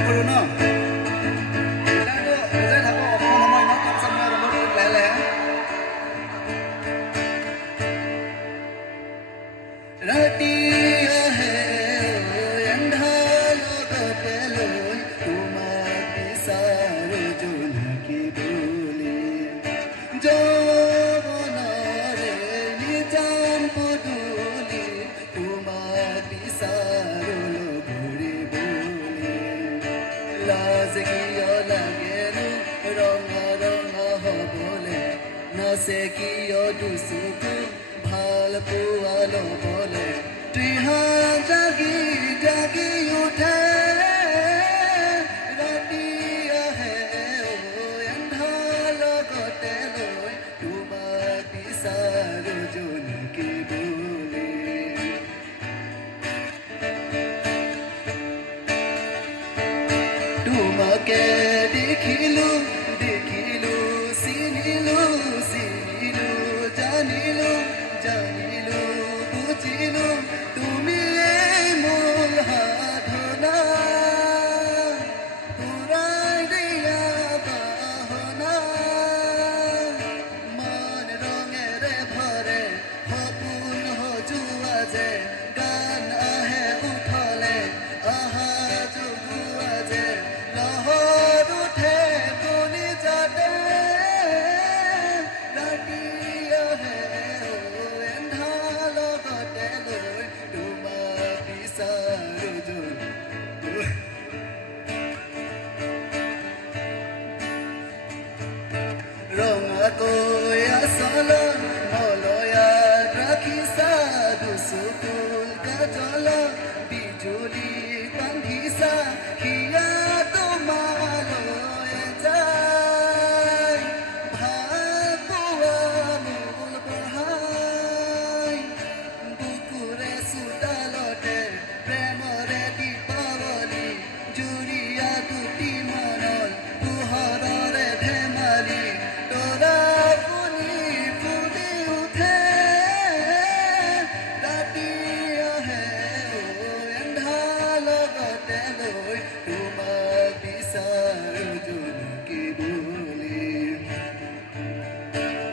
কৰোঁ ন এতিয়াতো বুজাই থাকোঁ অকণমান সময় ন তাৰপিছত মই আৰম্ভ কৰিম লাহে লাহে ৰাতি আহে এন্ধাৰ লগতে লৈ তোমাক বিচাৰোঁ জোনাকী বুলি যৌৱনৰে নিজান পদূলি তোমাক বিচাৰোঁ লগৰী বুলি লাজ কিয় লাগেনো ৰঙা ৰঙা হ'বলে নাচে কিয় দুচকু ভাল পোৱা ল'বলে তৃহা জাগি জাগি উঠে ৰাতি আহে এন্ধাৰ লগতে লৈ তোমাক বিচাৰোঁ জোনাকী বুলি তোমাকে দেখিলোঁ দেখিলোঁ চিনিলোঁ চিনিলোঁ জানিলোঁ জানিলোঁ বুজিলোঁ তুমিয়েই মূল সাধনা পুৰাই দিয়া বাহনা মন ৰঙেৰে ভৰে সপোন সজোৱা যে গান আহে উঠলে আহা জোগোৱা যে লহৰ উঠে কলিজাতে ৰাতি আহে এন্ধাৰ লগতে লৈ তোমাক বিচাৰোঁ ৰঙাকৈ আচলত